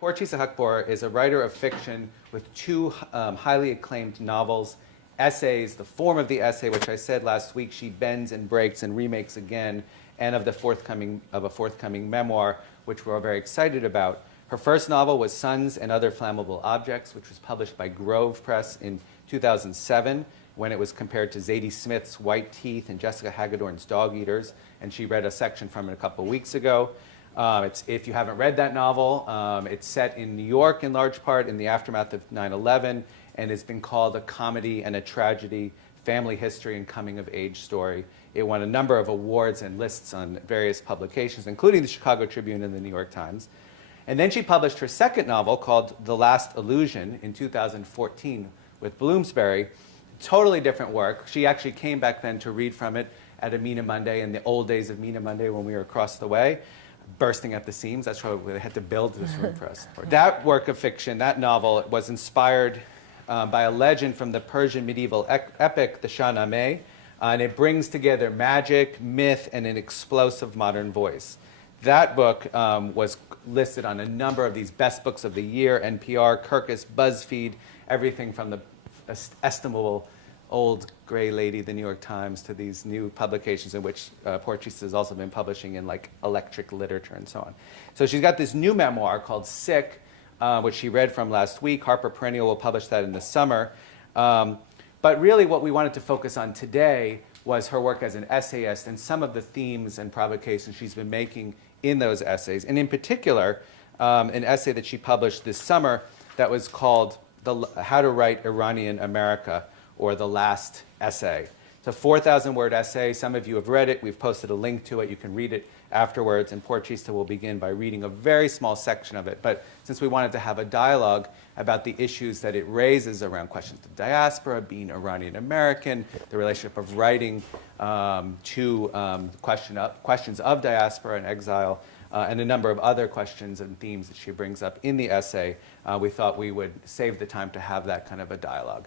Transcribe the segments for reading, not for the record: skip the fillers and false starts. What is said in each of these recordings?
Porochista Khakpour is a writer of fiction with two highly acclaimed novels, essays, the form of the essay, which I said last week she bends and breaks and remakes again, and of a forthcoming memoir, which we're all very excited about. Her first novel was Sons and Other Flammable Objects, which was published by Grove Press in 2007, when it was compared to Zadie Smith's White Teeth and Jessica Hagedorn's Dog Eaters, and she read a section from it a couple of weeks ago. If you haven't read that novel, it's set in New York in large part in the aftermath of 9/11, and it's been called a comedy and a tragedy, family history and coming-of-age story. It won a number of awards and lists on various publications, including the Chicago Tribune and the New York Times. And then she published her second novel called The Last Illusion in 2014 with Bloomsbury. Totally different work. She actually came back then to read from it at a Mina Monday in the old days of Mina Monday when we were across the way, bursting at the seams. That's why they had to build this room for us. That work of fiction, that novel, was inspired by a legend from the Persian medieval epic, the Shahnameh, and it brings together magic, myth, and an explosive modern voice. That book was listed on a number of these best books of the year, NPR, Kirkus, BuzzFeed, everything from the estimable old gray lady, the New York Times, to these new publications in which Porochista has also been publishing in like electric literature and so on. So she's got this new memoir called Sick, which she read from last week. Harper Perennial will publish that in the summer. But really what we wanted to focus on today was her work as an essayist and some of the themes and provocations she's been making in those essays. And in particular, an essay that she published this summer that was called How to Write Iranian-America, or The Last Essay. It's a 4,000-word essay. Some of you have read it. We've posted a link to it. You can read it afterwards. And Porochista will begin by reading a very small section of it. But since we wanted to have a dialogue about the issues that it raises around questions of diaspora, being Iranian-American, the relationship of writing to questions of diaspora and exile, and a number of other questions and themes that she brings up in the essay, we thought we would save the time to have that kind of a dialogue.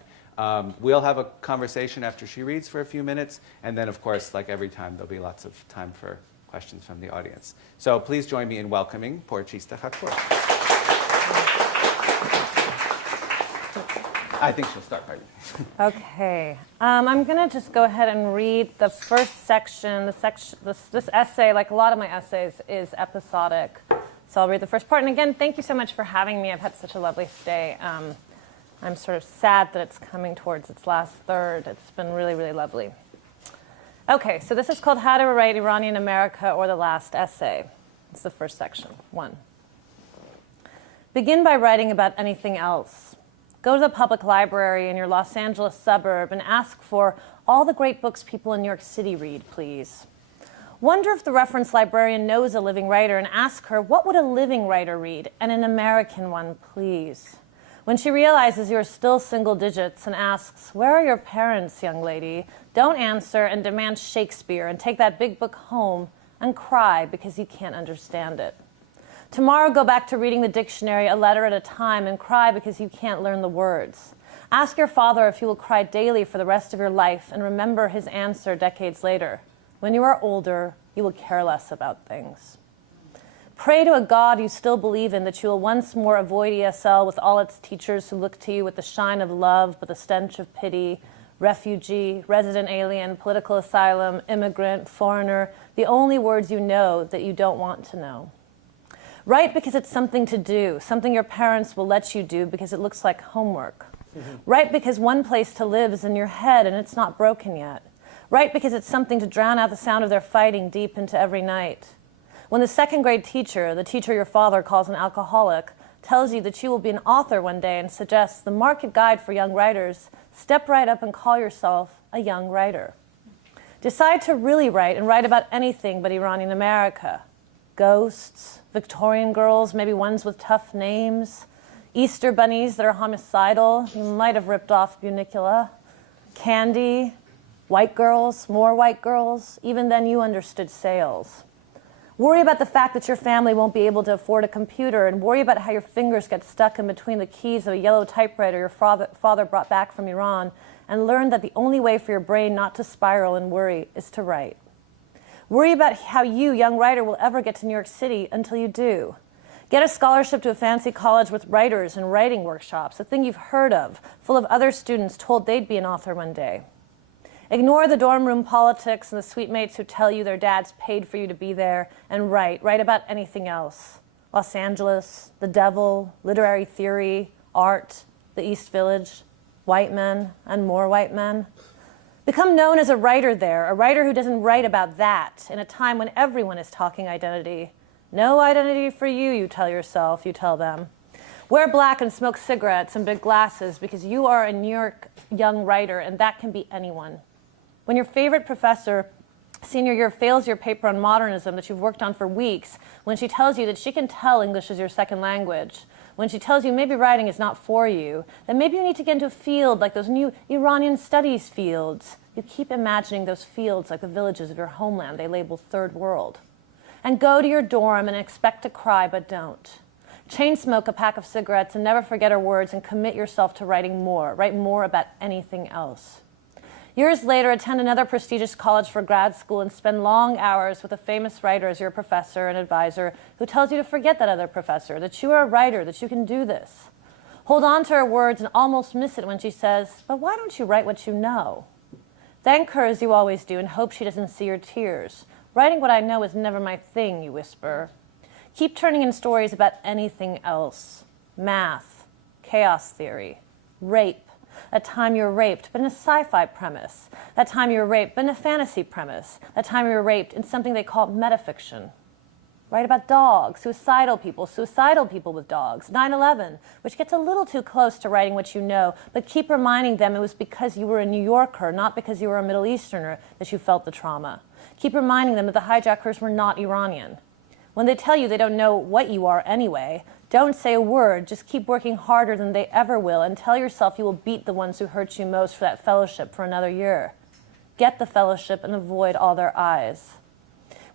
We'll have a conversation after she reads for a few minutes, and then, of course, like every time, there'll be lots of time for questions from the audience. So please join me in welcoming Porochista Khakpour. I think she'll start by reading. Okay. I'm going to just go ahead and read the first section. This essay, like a lot of my essays, is episodic. So I'll read the first part. And again, thank you so much for having me. I've had such a lovely stay. I'm sort of sad that it's coming towards its last third. It's been really, really lovely. Okay, so this is called How to Write Iranian-America, or The Last Essay. It's the first section. 1. Begin by writing about anything else. Go to the public library in your Los Angeles suburb and ask for all the great books people in New York City read, please. Wonder if the reference librarian knows a living writer and ask her, what would a living writer read? And an American one, please. When she realizes you are still single digits and asks, where are your parents, young lady? Don't answer and demand Shakespeare and take that big book home and cry because you can't understand it. Tomorrow, go back to reading the dictionary a letter at a time and cry because you can't learn the words. Ask your father if you will cry daily for the rest of your life and remember his answer decades later. When you are older, you will care less about things. Pray to a God you still believe in that you will once more avoid ESL with all its teachers who look to you with the shine of love but the stench of pity, refugee, resident alien, political asylum, immigrant, foreigner, the only words you know that you don't want to know. Write because it's something to do, something your parents will let you do because it looks like homework. Write because one place to live is in your head and it's not broken yet. Write because it's something to drown out the sound of their fighting deep into every night. When the second grade teacher, the teacher your father calls an alcoholic, tells you that you will be an author one day and suggests the market guide for young writers, step right up and call yourself a young writer. Decide to really write and write about anything but Iranian-America. Ghosts, Victorian girls, maybe ones with tough names, Easter bunnies that are homicidal, you might have ripped off Bunicula, candy, white girls, more white girls, even then you understood sales. Worry about the fact that your family won't be able to afford a computer, and worry about how your fingers get stuck in between the keys of a yellow typewriter your father brought back from Iran, and learn that the only way for your brain not to spiral and worry is to write. Worry about how you, young writer, will ever get to New York City until you do. Get a scholarship to a fancy college with writers and writing workshops, a thing you've heard of, full of other students told they'd be an author one day. Ignore the dorm room politics and the sweet mates who tell you their dads paid for you to be there, and write. Write about anything else. Los Angeles, the devil, literary theory, art, the East Village, white men and more white men. Become known as a writer there, a writer who doesn't write about that in a time when everyone is talking identity. No identity for you, you tell yourself, you tell them. Wear black and smoke cigarettes and big glasses because you are a New York young writer, and that can be anyone. When your favorite professor senior year fails your paper on modernism that you've worked on for weeks, when she tells you that she can tell English is your second language, when she tells you maybe writing is not for you, then maybe you need to get into a field like those new Iranian studies fields. You keep imagining those fields like the villages of your homeland they label third world. And go to your dorm and expect to cry, but don't. Chain smoke a pack of cigarettes and never forget her words, and commit yourself to writing more. Write more about anything else. Years later, attend another prestigious college for grad school and spend long hours with a famous writer as your professor and advisor who tells you to forget that other professor, that you are a writer, that you can do this. Hold on to her words and almost miss it when she says, "But why don't you write what you know?" Thank her as you always do and hope she doesn't see your tears. "Writing what I know is never my thing," you whisper. Keep turning in stories about anything else. Math, chaos theory, rape. That time you were raped, but in a sci-fi premise. That time you were raped, but in a fantasy premise. That time you were raped in something they call metafiction. Write about dogs, suicidal people with dogs. 9/11, which gets a little too close to writing what you know, but keep reminding them it was because you were a New Yorker, not because you were a Middle Easterner, that you felt the trauma. Keep reminding them that the hijackers were not Iranian. When they tell you they don't know what you are anyway, don't say a word, just keep working harder than they ever will, and tell yourself you will beat the ones who hurt you most for that fellowship for another year. Get the fellowship and avoid all their eyes.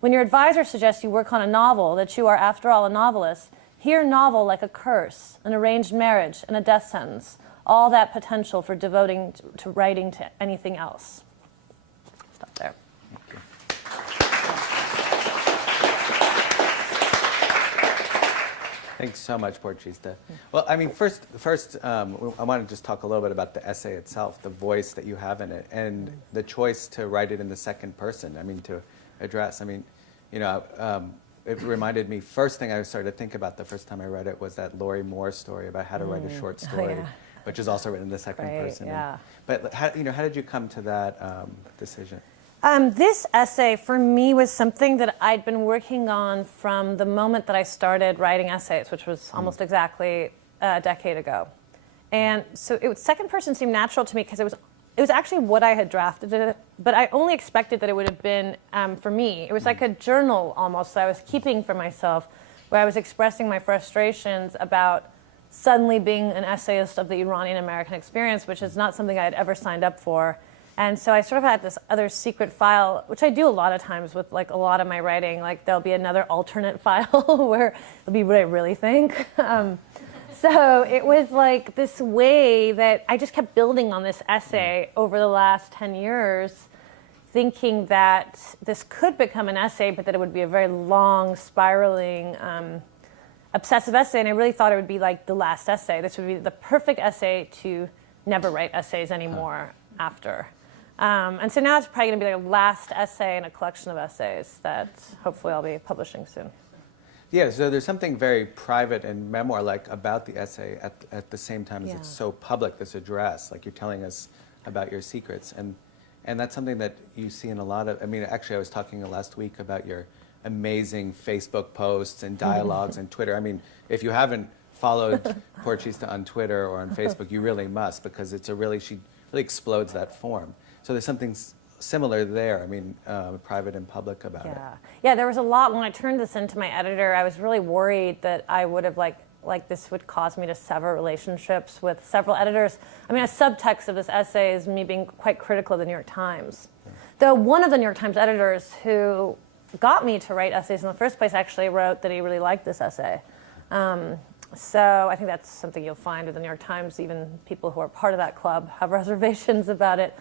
When your advisor suggests you work on a novel, that you are, after all, a novelist, hear novel like a curse, an arranged marriage, and a death sentence. All that potential for devoting to writing to anything else. Stop there. Thanks so much, Porochista. Well, I mean, first, I want to just talk a little bit about the essay itself, the voice that you have in it, and the choice to write it in the second person. I mean, to address. I mean, you know, it reminded me. First thing I started to think about the first time I read it was that Lori Moore story about how to write a short story, which is also written in the second person. Yeah. But how did you come to that decision? This essay, for me, was something that I'd been working on from the moment that I started writing essays, which was almost exactly a decade ago. And so second person seemed natural to me because it was actually what I had drafted it, but I only expected that it would have been, for me, it was like a journal almost that I was keeping for myself, where I was expressing my frustrations about suddenly being an essayist of the Iranian-American experience, which is not something I had ever signed up for. And so I sort of had this other secret file, which I do a lot of times with like a lot of my writing. Like there'll be another alternate file where it'll be what I really think. So it was like this way that I just kept building on this essay over the last 10 years, thinking that this could become an essay, but that it would be a very long, spiraling, obsessive essay. And I really thought it would be like the last essay. This would be the perfect essay to never write essays anymore after. And so now it's probably going to be like a last essay in a collection of essays that hopefully I'll be publishing soon. Yeah, so there's something very private and memoir-like about the essay at the same time as it's so public, this address, like you're telling us about your secrets. And that's something that you see in a lot of, I mean, actually I was talking last week about your amazing Facebook posts and dialogues and Twitter. I mean, if you haven't followed Porochista on Twitter or on Facebook, you really must, because she really explodes that form. So there's something similar there, I mean, private and public about it. Yeah, there was a lot. When I turned this into my editor, I was really worried that I would have, like this would cause me to sever relationships with several editors. I mean, a subtext of this essay is me being quite critical of the New York Times. Though one of the New York Times editors who got me to write essays in the first place actually wrote that he really liked this essay. So I think that's something you'll find with the New York Times. Even people who are part of that club have reservations about it.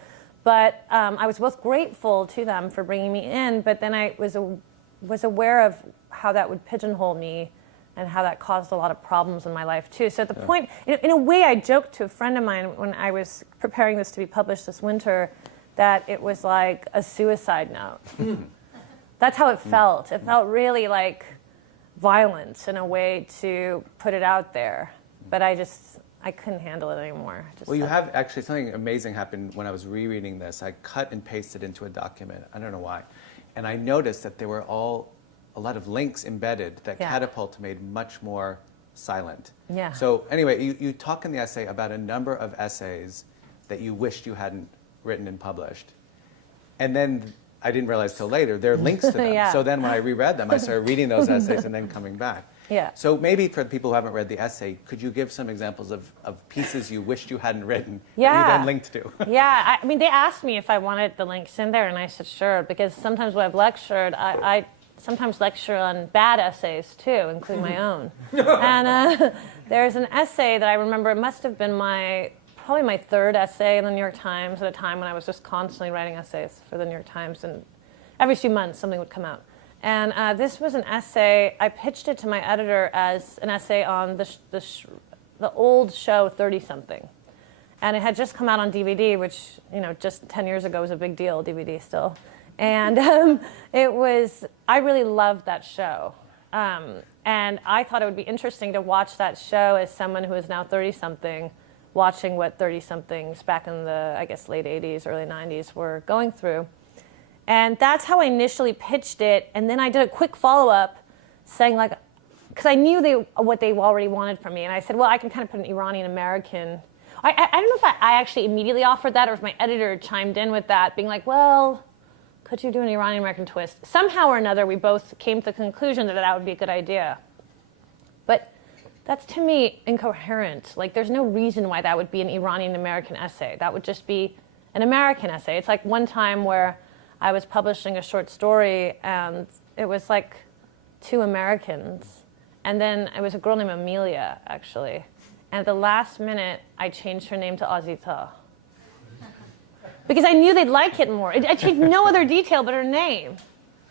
But I was both grateful to them for bringing me in, but then I was aware of how that would pigeonhole me and how that caused a lot of problems in my life too. So at the point, in a way, I joked to a friend of mine when I was preparing this to be published this winter that it was like a suicide note. That's how it felt. It felt really like violent in a way to put it out there. But I couldn't handle it anymore. Well, you have actually something amazing happened when I was rereading this. I cut and pasted into a document. I don't know why. And I noticed that there were a lot of links embedded that Catapult made much more silent. Yeah. So anyway, you talk in the essay about a number of essays that you wished you hadn't written and published. And then I didn't realize till later, there are links to them. Yeah. So then when I reread them, I started reading those essays and then coming back. Yeah. So maybe for the people who haven't read the essay, could you give some examples of pieces you wished you hadn't written that you then linked to? Yeah, I mean, they asked me if I wanted the links in there, and I said sure, because sometimes when I've lectured, I sometimes lecture on bad essays too, including my own. And there's an essay that I remember, it must have been probably my third essay in the New York Times at a time when I was just constantly writing essays for the New York Times, and every few months something would come out. And this was an essay, I pitched it to my editor as an essay on the old show 30-something. And it had just come out on DVD, which, just 10 years ago was a big deal, DVD still. And I really loved that show. And I thought it would be interesting to watch that show as someone who is now 30-something, watching what 30-somethings back in the, I guess, late 80s, early 90s were going through. And that's how I initially pitched it. And then I did a quick follow-up saying, because I knew what they already wanted from me. And I said, well, I can kind of put an Iranian-American. I don't know if I actually immediately offered that or if my editor chimed in with that, being like, well, could you do an Iranian-American twist? Somehow or another, we both came to the conclusion that would be a good idea. But that's, to me, incoherent. There's no reason why that would be an Iranian-American essay. That would just be an American essay. It's like one time where I was publishing a short story, and it was like 2 Americans. And then it was a girl named Amelia, actually. And at the last minute, I changed her name to Azita. Because I knew they'd like it more. I changed no other detail but her name.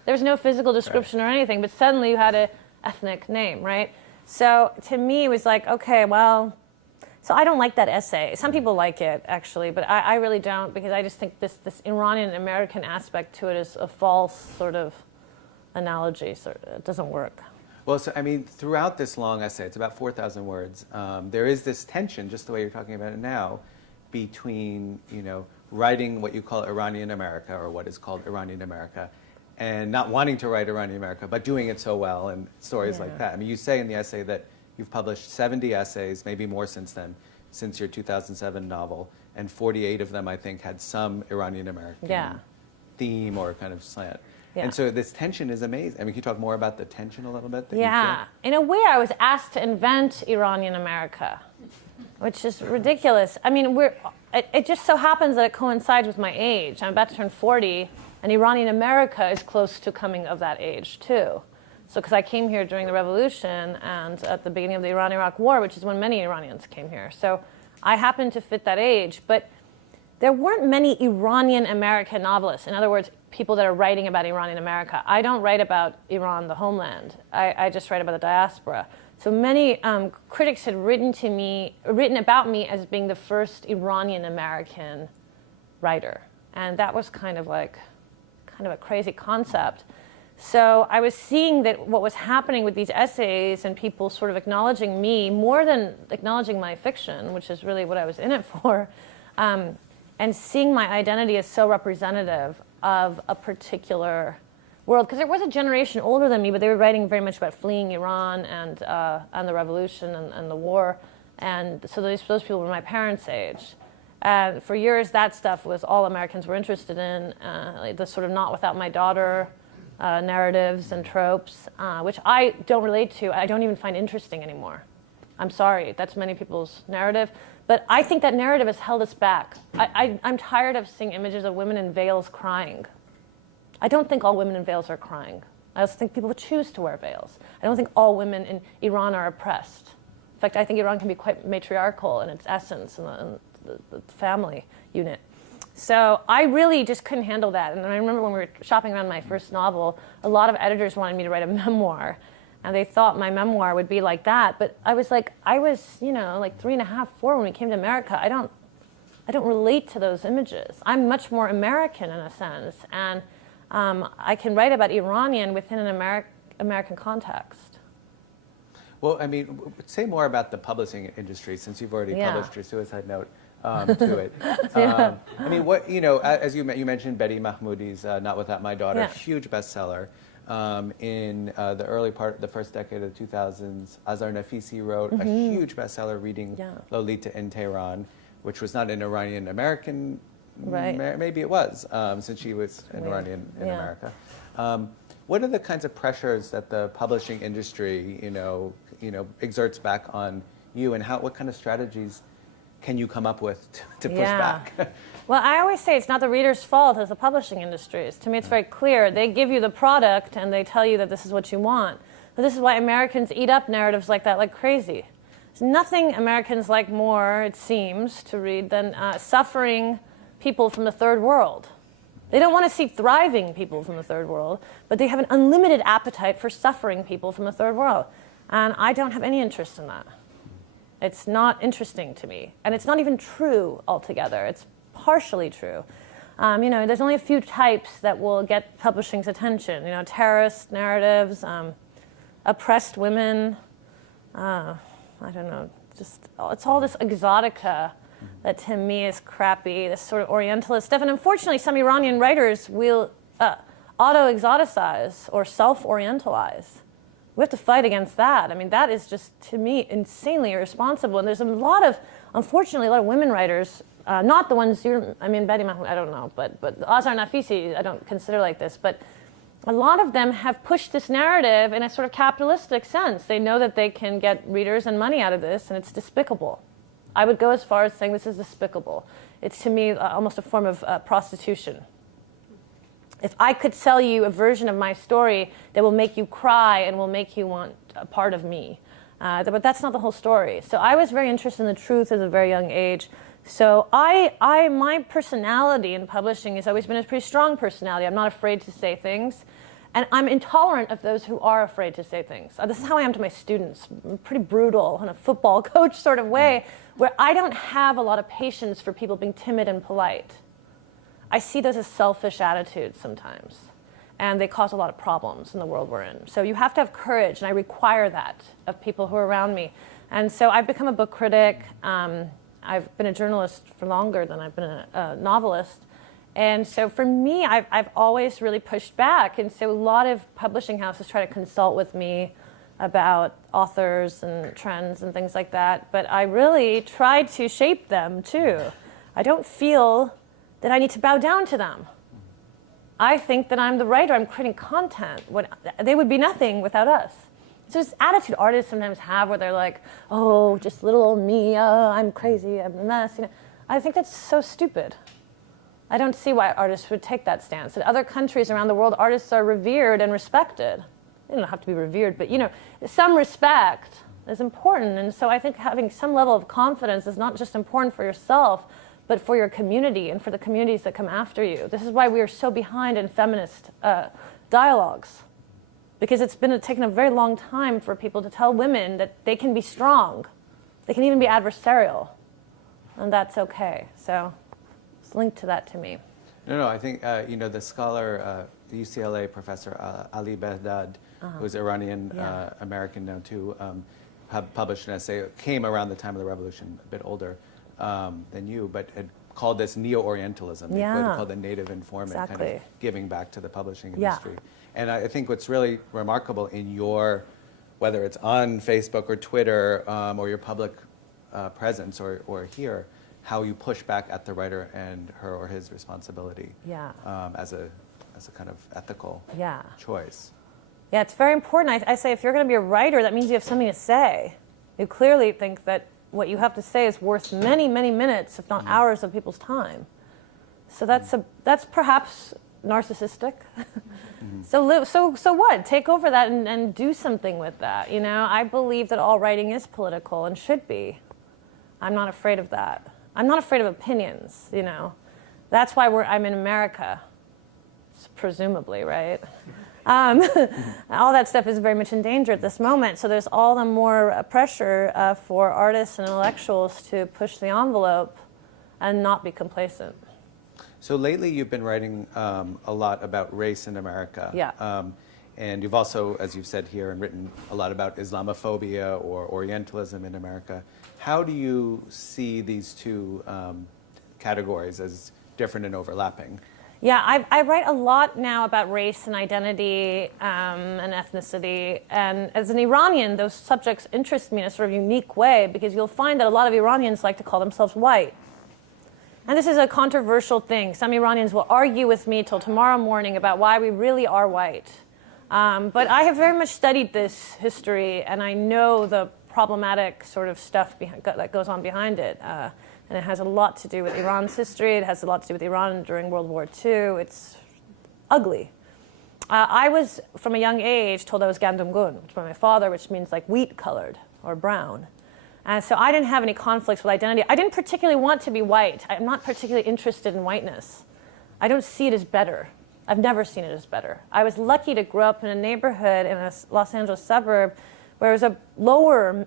There was no physical description or anything, but suddenly you had an ethnic name, right? So to me, it was like, okay, well, so I don't like that essay. Some people like it, actually, but I really don't, because I just think this Iranian-American aspect to it is a false sort of analogy. So it doesn't work. Well, so, I mean, throughout this long essay, it's about 4,000 words, there is this tension, just the way you're talking about it now, between, writing what you call Iranian-America, or what is called Iranian-America, and not wanting to write Iranian-America, but doing it so well, and stories like that. I mean, you say in the essay that you've published 70 essays, maybe more since then, since your 2007 novel, and 48 of them, I think, had some Iranian-American theme or kind of slant. Yeah. And so this tension is amazing. I mean, can you talk more about the tension a little bit? In a way, I was asked to invent Iranian-America, which is ridiculous. I mean, it just so happens that it coincides with my age. I'm about to turn 40, and Iranian-America is close to coming of that age, too. So, because I came here during the revolution and at the beginning of the Iran-Iraq War, which is when many Iranians came here. So I happened to fit that age. But there weren't many Iranian-American novelists. In other words, people that are writing about Iranian-America. I don't write about Iran, the homeland. I just write about the diaspora. So many critics had written about me as being the first Iranian-American writer. And that was kind of a crazy concept. So I was seeing that what was happening with these essays and people sort of acknowledging me more than acknowledging my fiction, which is really what I was in it for, and seeing my identity as so representative of a particular world. Because there was a generation older than me, but they were writing very much about fleeing Iran and the revolution and the war. And so those people were my parents' age. For years, that stuff was all Americans were interested in, the sort of not without my daughter narratives and tropes, which I don't relate to. I don't even find interesting anymore. I'm sorry, that's many people's narrative. But I think that narrative has held us back. I'm tired of seeing images of women in veils crying. I don't think all women in veils are crying. I also think people choose to wear veils. I don't think all women in Iran are oppressed. In fact, I think Iran can be quite matriarchal in its essence and the family unit. So I really just couldn't handle that. And I remember when we were shopping around my first novel, a lot of editors wanted me to write a memoir. And they thought my memoir would be like that. But I was, like 3.5, 4 when we came to America. I don't relate to those images. I'm much more American in a sense. And I can write about Iranian within an American context. Well, I mean, say more about the publishing industry, since you've already published your suicide note to it. I mean, what, as you mentioned, Betty Mahmoudi's Not Without My Daughter, huge bestseller. In the early part, the first decade of the 2000s, Azar Nafisi wrote a huge bestseller, Reading Lolita in Tehran, which was not an Iranian-American, maybe it was, since she was an Iranian in America. What are the kinds of pressures that the publishing industry, exerts back on you, and what kind of strategies can you come up with to push back? Well, I always say it's not the reader's fault, it's the publishing industry's. To me, it's very clear. They give you the product and they tell you that this is what you want. But this is why Americans eat up narratives like that like crazy. There's nothing Americans like more, it seems, to read than suffering people from the third world. They don't want to see thriving people from the third world, but they have an unlimited appetite for suffering people from the third world. And I don't have any interest in that. It's not interesting to me. And it's not even true altogether. It's partially true. There's only a few types that will get publishing's attention. Terrorist narratives, oppressed women, I don't know, it's all this exotica that to me is crappy, this sort of Orientalist stuff. And unfortunately, some Iranian writers will auto-exoticize or self-orientalize. We have to fight against that. I mean, that is just, to me, insanely irresponsible. And there's unfortunately, a lot of women writers, not the ones Betty Mahmoud, I don't know, but Azar Nafisi, I don't consider like this, but a lot of them have pushed this narrative in a sort of capitalistic sense. They know that they can get readers and money out of this, and it's despicable. I would go as far as saying this is despicable. It's, to me, almost a form of prostitution. If I could sell you a version of my story that will make you cry and will make you want a part of me, but that's not the whole story. So I was very interested in the truth at a very young age. So my personality in publishing has always been a pretty strong personality. I'm not afraid to say things. And I'm intolerant of those who are afraid to say things. This is how I am to my students. I'm pretty brutal in a football coach sort of way, where I don't have a lot of patience for people being timid and polite. I see those as selfish attitudes sometimes. And they cause a lot of problems in the world we're in. So you have to have courage, and I require that of people who are around me. And so I've become a book critic. I've been a journalist for longer than I've been a novelist. And so for me, I've always really pushed back. And so a lot of publishing houses try to consult with me about authors and trends and things like that. But I really try to shape them, too. I don't feel that I need to bow down to them. I think that I'm the writer. I'm creating content. They would be nothing without us. So this attitude artists sometimes have where they're like, oh, just little old me, I'm crazy, I'm a mess. I think that's so stupid. I don't see why artists would take that stance. In other countries around the world, artists are revered and respected. They don't have to be revered, but some respect is important. And so I think having some level of confidence is not just important for yourself, but for your community and for the communities that come after you. This is why we are so behind in feminist dialogues. Because it's taken a very long time for people to tell women that they can be strong. They can even be adversarial. And that's okay. So it's linked to that to me. No, I think, the scholar, the UCLA professor Ali Behdad, who's Iranian American now too, published an essay, came around the time of the revolution, a bit older than you, but had called this neo-Orientalism. They called the native informant, kind of giving back to the publishing industry. And I think what's really remarkable in whether it's on Facebook or Twitter or your public presence or here, how you push back at the writer and her or his responsibility as a kind of ethical choice. Yeah, it's very important. I say if you're going to be a writer, that means you have something to say. You clearly think that what you have to say is worth many, many minutes, if not hours, of people's time. So that's perhaps narcissistic. So what? Take over that and do something with that. You know, I believe that all writing is political and should be. I'm not afraid of that. I'm not afraid of opinions. You know, that's why I'm in America, presumably, right? All that stuff is very much in danger at this moment. So there's all the more pressure for artists and intellectuals to push the envelope and not be complacent. So lately you've been writing a lot about race in America. Yeah. And you've also, as you've said here, and written a lot about Islamophobia or Orientalism in America. How do you see these two categories as different and overlapping? Yeah, I write a lot now about race and identity and ethnicity. And as an Iranian, those subjects interest me in a sort of unique way, because you'll find that a lot of Iranians like to call themselves white. And this is a controversial thing. Some Iranians will argue with me till tomorrow morning about why we really are white. But I have very much studied this history, and I know the problematic sort of stuff that goes on behind it. And it has a lot to do with Iran's history. It has a lot to do with Iran during World War II. It's ugly. I was, from a young age, told I was gandumgun, which by my father, which means like wheat-colored or brown. And so I didn't have any conflicts with identity. I didn't particularly want to be white. I'm not particularly interested in whiteness. I don't see it as better. I've never seen it as better. I was lucky to grow up in a neighborhood in a Los Angeles suburb where it was a lower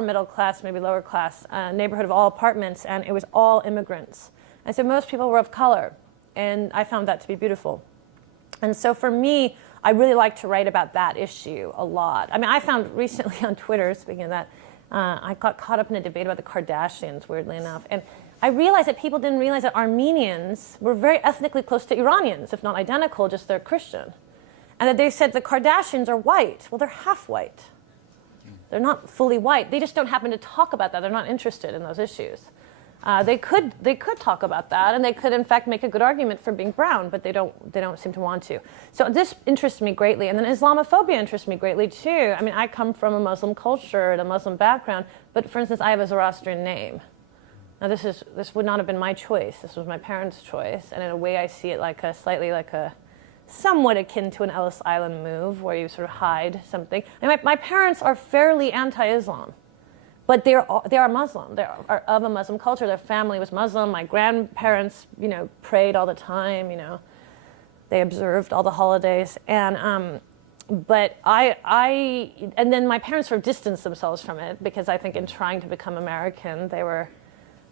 middle class, maybe lower class neighborhood of all apartments, and it was all immigrants. And so most people were of color, and I found that to be beautiful. And so for me, I really like to write about that issue a lot. I mean, I found recently on Twitter, speaking of that, I got caught up in a debate about the Kardashians, weirdly enough. And I realized that people didn't realize that Armenians were very ethnically close to Iranians, if not identical, just they're Christian. And that they said the Kardashians are white. Well, they're half white. They're not fully white. They just don't happen to talk about that. They're not interested in those issues. They could talk about that, and they could, in fact, make a good argument for being brown, but they don't seem to want to. So this interests me greatly, and then Islamophobia interests me greatly too. I mean, I come from a Muslim culture and a Muslim background, but for instance, I have a Zoroastrian name. Now, this would not have been my choice. This was my parents' choice, and in a way, I see it like somewhat akin to an Ellis Island move, where you sort of hide something. And my parents are fairly anti-Islam. But they are Muslim. They are of a Muslim culture. Their family was Muslim. My grandparents, prayed all the time. They observed all the holidays. And but and then my parents sort of distanced themselves from it, because I think in trying to become American, they were,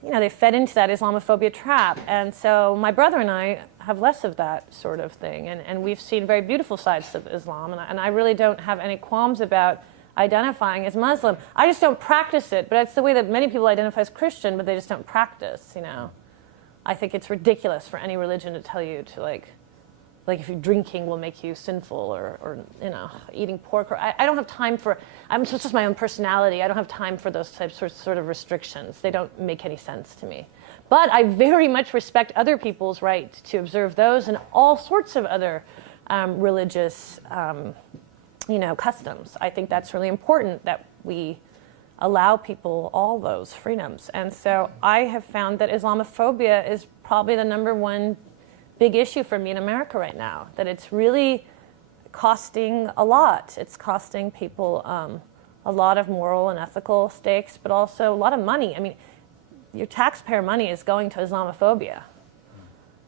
they fed into that Islamophobia trap. And so my brother and I have less of that sort of thing, and we've seen very beautiful sides of Islam. And I really don't have any qualms about identifying as Muslim. I just don't practice it, but it's the way that many people identify as Christian, but they just don't practice, I think it's ridiculous for any religion to tell you to like if you're drinking will make you sinful, or eating pork, or I don't have time for, it's just my own personality. I don't have time for those types sort of restrictions. They don't make any sense to me. But I very much respect other people's right to observe those and all sorts of other religious customs. I think that's really important, that we allow people all those freedoms. And so I have found that Islamophobia is probably the number one big issue for me in America right now, that it's really costing a lot. It's costing people a lot of moral and ethical stakes, but also a lot of money. I mean, your taxpayer money is going to Islamophobia.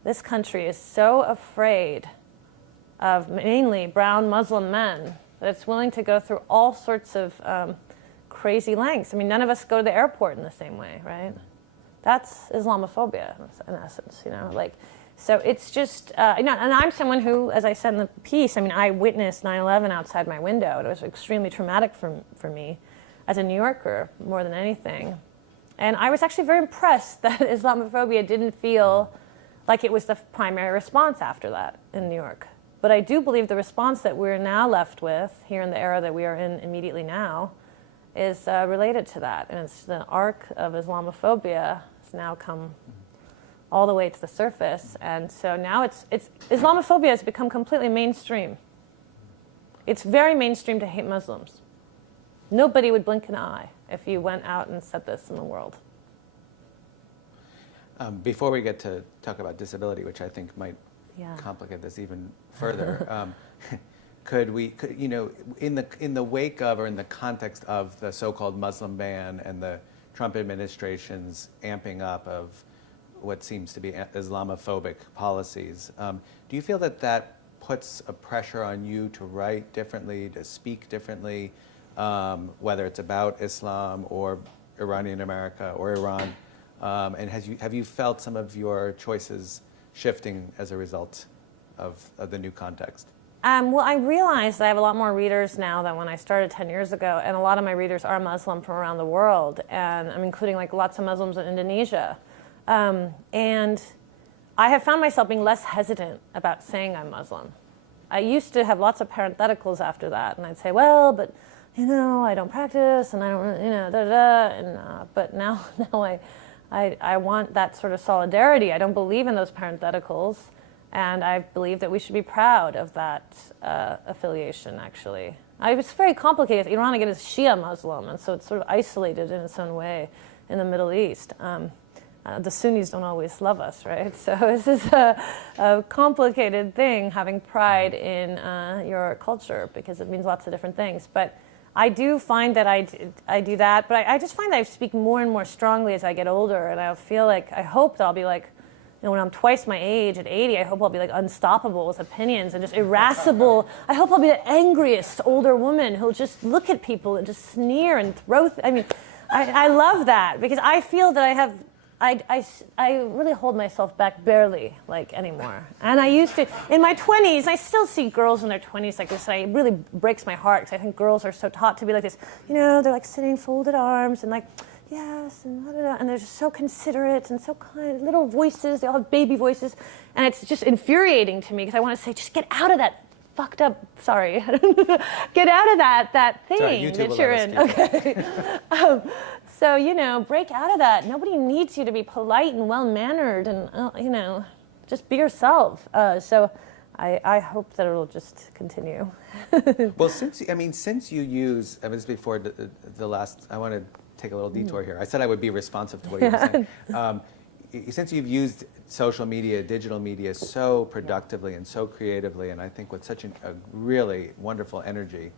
This country is so afraid of mainly brown Muslim men that it's willing to go through all sorts of crazy lengths. I mean, none of us go to the airport in the same way, right? That's Islamophobia, in essence, So it's just, and I'm someone who, as I said in the piece, I witnessed 9/11 outside my window. It was extremely traumatic for me as a New Yorker, more than anything. And I was actually very impressed that Islamophobia didn't feel like it was the primary response after that in New York. But I do believe the response that we're now left with, here in the era that we are in immediately now, is related to that. And it's the arc of Islamophobia has now come all the way to the surface. And so now Islamophobia has become completely mainstream. It's very mainstream to hate Muslims. Nobody would blink an eye if you went out and said this in the world. Before we get to talk about disability, which I think might complicate this even further, could you know, in the wake of or in the context of the so-called Muslim ban and the Trump administration's amping up of what seems to be Islamophobic policies, do you feel that that puts a pressure on you to write differently, to speak differently, whether it's about Islam or Iranian-America or Iran? And have you felt some of your choices shifting as a result of the new context? Well, I realize that I have a lot more readers now than when I started 10 years ago, and a lot of my readers are Muslim from around the world, and I'm including like lots of Muslims in Indonesia. And I have found myself being less hesitant about saying I'm Muslim. I used to have lots of parentheticals after that, and I'd say, well, but, you know, I don't practice, and I don't, you know, and, but now I want that sort of solidarity. I don't believe in those parentheticals, and I believe that we should be proud of that affiliation, actually. It's very complicated. Iran, again, is Shia Muslim, and so it's sort of isolated in its own way in the Middle East. The Sunnis don't always love us, right? So this is a complicated thing, having pride in your culture, because it means lots of different things. But I do find that I do that, but I just find that I speak more and more strongly as I get older, and I feel like, I hope that I'll be like, you know, when I'm twice my age, at 80, I hope I'll be like unstoppable with opinions and just irascible. I hope I'll be the angriest older woman who'll just look at people and just sneer and throw, I love that, because I feel that I really hold myself back barely, like, anymore. And I used to, in my 20s, I still see girls in their 20s like this, and it really breaks my heart, because I think girls are so taught to be like this. You know, they're like sitting folded arms and like, yes, and da-da-da, and they're just so considerate and so kind, little voices, they all have baby voices, and it's just infuriating to me, because I want to say, just get out of that fucked up, sorry, get out of that thing that you're in. Okay. So, you know, break out of that. Nobody needs you to be polite and well-mannered and, you know, just be yourself. So I hope that it'll just continue. Well, since you use, this is before the last, I want to take a little detour here. I said I would be responsive to what you were saying. Since you've used social media, digital media so productively and so creatively, and I think with such a really wonderful energy,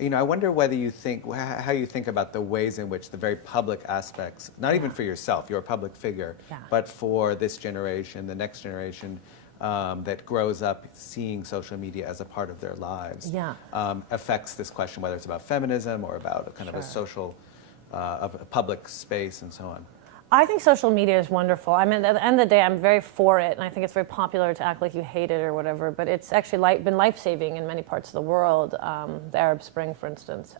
you know, I wonder whether you think, how you think about the ways in which the very public aspects, not even for yourself, you're a public figure, but for this generation, the next generation that grows up seeing social media as a part of their lives, affects this question, whether it's about feminism or about a kind of a social, a public space and so on. I think social media is wonderful. I mean, at the end of the day, I'm very for it, and I think it's very popular to act like you hate it or whatever, but it's actually been life-saving in many parts of the world, the Arab Spring, for instance.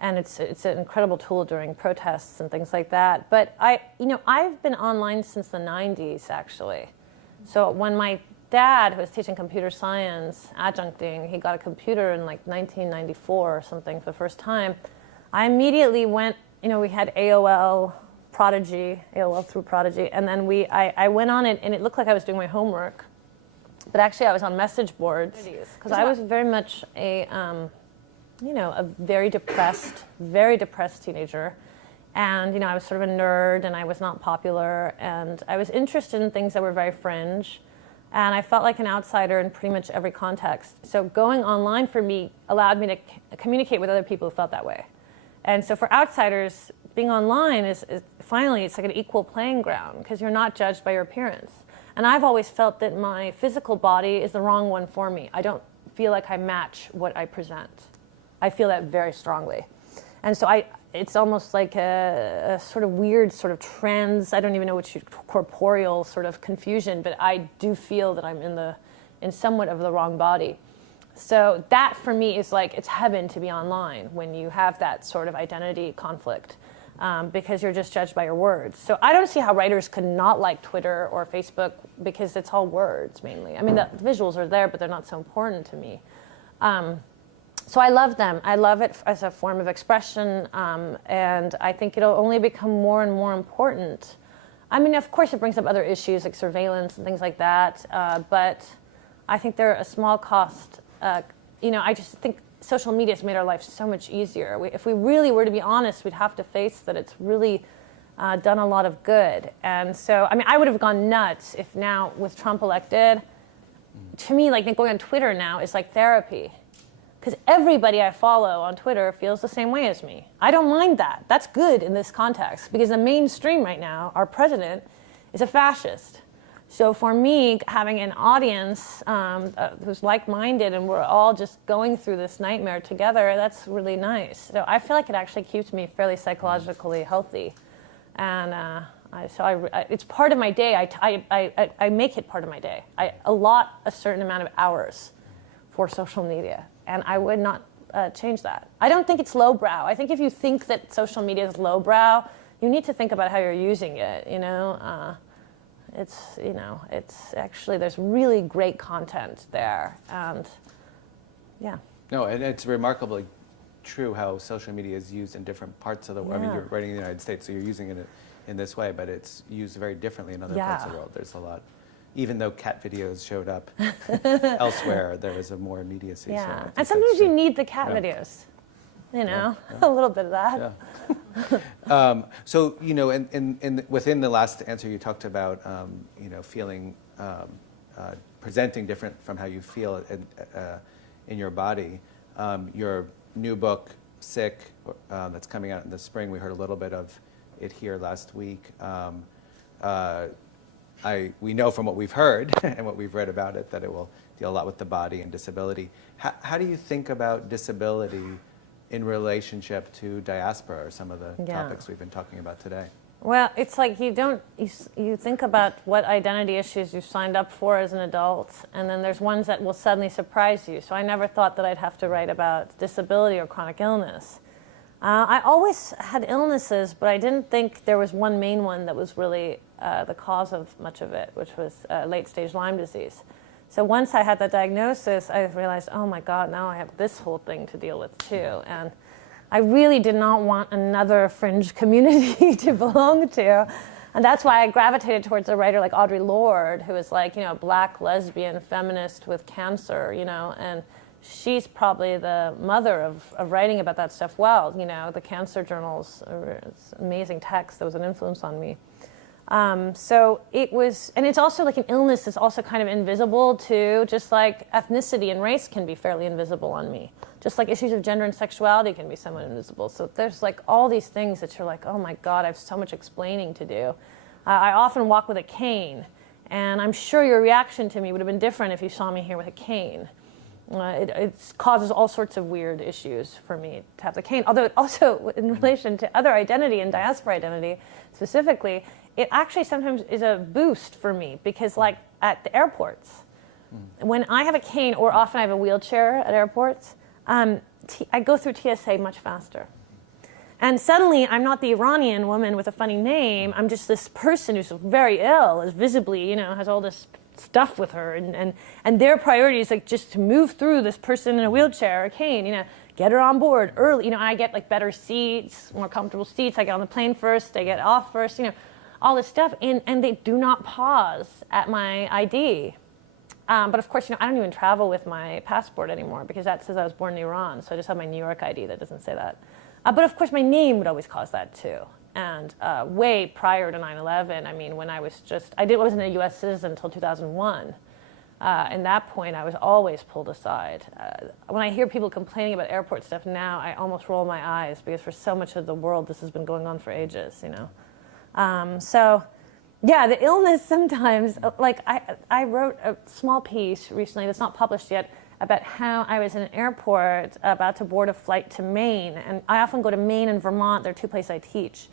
And it's an incredible tool during protests and things like that. But I've been online since the 90s, actually. So when my dad, who was teaching computer science, adjuncting, he got a computer in like 1994 or something for the first time, I immediately went, we had AOL through Prodigy, and then I went on it, and it looked like I was doing my homework, but actually I was on message boards, because I was very much a very depressed teenager, and I was sort of a nerd, and I was not popular, and I was interested in things that were very fringe, and I felt like an outsider in pretty much every context. So going online for me allowed me to communicate with other people who felt that way. And so for outsiders, being online is finally, it's like an equal playing ground, because you're not judged by your appearance. And I've always felt that my physical body is the wrong one for me. I don't feel like I match what I present. I feel that very strongly. And so it's almost like a sort of weird sort of trans, I don't even know what corporeal sort of confusion, but I do feel that I'm in somewhat of the wrong body. So that for me is like, it's heaven to be online when you have that sort of identity conflict, because you're just judged by your words. So I don't see how writers could not like Twitter or Facebook, because it's all words mainly. I mean, the visuals are there, but they're not so important to me. So I love them. I love it as a form of expression, and I think it'll only become more and more important. I mean, of course, it brings up other issues like surveillance and things like that, but I think they're a small cost. I just think social media has made our life so much easier. If we really were to be honest, we'd have to face that it's really done a lot of good. And so, I mean, I would have gone nuts if now, with Trump elected, to me, like going on Twitter now is like therapy. Because everybody I follow on Twitter feels the same way as me. I don't mind that. That's good in this context. Because the mainstream right now, our president, is a fascist. So for me, having an audience who's like-minded and we're all just going through this nightmare together, that's really nice. So I feel like it actually keeps me fairly psychologically healthy. And it's part of my day. I make it part of my day. I allot a certain amount of hours for social media. And I would not change that. I don't think it's lowbrow. I think if you think that social media is lowbrow, you need to think about how you're using it, It's actually, there's really great content there, and yeah. No, and it's remarkably true how social media is used in different parts of the world. I mean, you're writing in the United States, so you're using it in this way, but it's used very differently in other parts of the world. There's a lot, even though cat videos showed up elsewhere, there was a more immediacy. Yeah, so and sometimes you need the cat videos. A little bit of that. Yeah. So, within the last answer, you talked about, feeling, presenting different from how you feel in your body. Your new book, Sick, that's coming out in the spring, we heard a little bit of it here last week. We know from what we've heard and what we've read about it that it will deal a lot with the body and disability. How do you think about disability in relationship to diaspora, or some of the topics we've been talking about today? Well, it's like you think about what identity issues you signed up for as an adult, and then there's ones that will suddenly surprise you. So I never thought that I'd have to write about disability or chronic illness. I always had illnesses, but I didn't think there was one main one that was really the cause of much of it, which was late-stage Lyme disease. So once I had that diagnosis, I realized, oh my God, now I have this whole thing to deal with too. And I really did not want another fringe community to belong to. And that's why I gravitated towards a writer like Audre Lorde, who is like, black, lesbian, feminist with cancer, and she's probably the mother of writing about that stuff well. The cancer journals, it's amazing text that was an influence on me. So it was, and it's also like an illness that's also kind of invisible too, just like ethnicity and race can be fairly invisible on me. Just like issues of gender and sexuality can be somewhat invisible. So there's like all these things that you're like, oh my God, I have so much explaining to do. I often walk with a cane, and I'm sure your reaction to me would have been different if you saw me here with a cane. It causes all sorts of weird issues for me to have the cane. Although it also, in relation to other identity and diaspora identity specifically, it actually sometimes is a boost for me, because like at the airports, when I have a cane, or often I have a wheelchair at airports, I go through TSA much faster. And suddenly I'm not the Iranian woman with a funny name, I'm just this person who's very ill, is visibly, has all this stuff with her, and their priority is like just to move through this person in a wheelchair or a cane, get her on board early, and I get like better seats, more comfortable seats, I get on the plane first, I get off first, all this stuff, and they do not pause at my ID. But of course, I don't even travel with my passport anymore, because that says I was born in Iran, so I just have my New York ID that doesn't say that. But of course, my name would always cause that too. And way prior to 9/11, I mean, when I wasn't a U.S. citizen until 2001. At that point, I was always pulled aside. When I hear people complaining about airport stuff now, I almost roll my eyes, because for so much of the world, this has been going on for ages, So, yeah, the illness sometimes, like I wrote a small piece recently that's not published yet about how I was in an airport about to board a flight to Maine. And I often go to Maine and Vermont. They're two places I teach.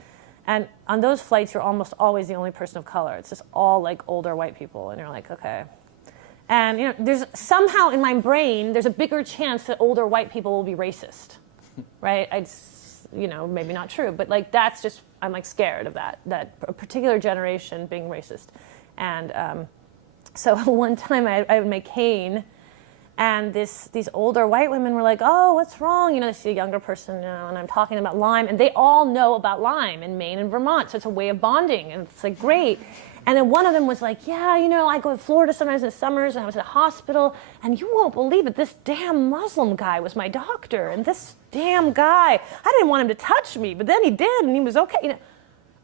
And on those flights, you're almost always the only person of color. It's just all like older white people. And you're like, okay. And there's somehow in my brain, there's a bigger chance that older white people will be racist, right? Maybe not true, but like that's just, I'm like scared of that a particular generation being racist. And so one time I had my cane, and these older white women were like, oh, what's wrong? They see a younger person, and I'm talking about Lyme, and they all know about Lyme in Maine and Vermont, so it's a way of bonding, and it's like great. And then one of them was like, yeah, I go to Florida sometimes in the summers, and I was at a hospital, and you won't believe it, this damn Muslim guy was my doctor, and this damn guy, I didn't want him to touch me, but then he did, and he was okay.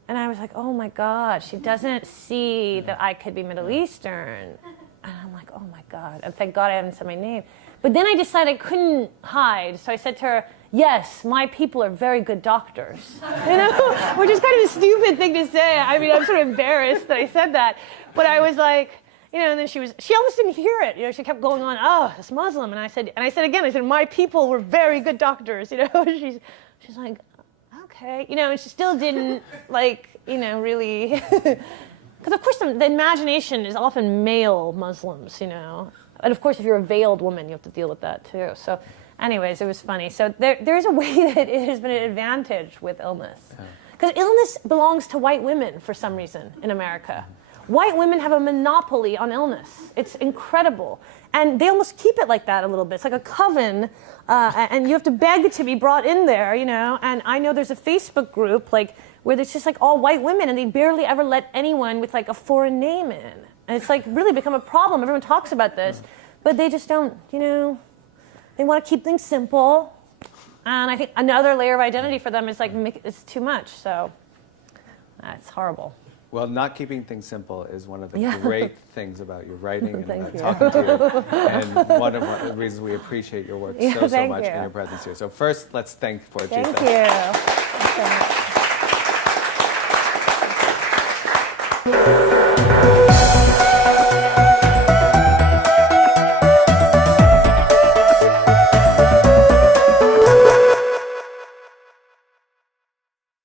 And I was like, oh my God, she doesn't see that I could be Middle Eastern. And I'm like, oh my God. And thank God I haven't said my name. But then I decided I couldn't hide. So I said to her, yes, my people are very good doctors. You know, which is kind of a stupid thing to say. I mean, I'm sort of embarrassed that I said that. But I was like, you know, and then she almost didn't hear it. You know, she kept going on, oh, it's Muslim. And I said again, my people were very good doctors. You know, she's like, okay. You know, and she still didn't, like, you know, really. Because, of course, the imagination is often male Muslims, you know. And, of course, if you're a veiled woman, you have to deal with that, too. So, anyways, it was funny. So there's a way that it has been an advantage with illness. Because illness belongs to white women for some reason in America. White women have a monopoly on illness. It's incredible. And they almost keep it like that a little bit. It's like a coven, and you have to beg to be brought in there, you know. And I know there's a Facebook group, like, where there's just, like, all white women, and they barely ever let anyone with, like, a foreign name in. And it's, like, really become a problem. Everyone talks about this. But they just don't, you know, they want to keep things simple. And I think another layer of identity for them is, like, it's too much. So it's horrible. Well, not keeping things simple is one of the great things about your writing and about you. talking to you. And one of the reasons we appreciate your work so much and your presence here. So first, let's thank Porochista. Thank you. Thanks so much.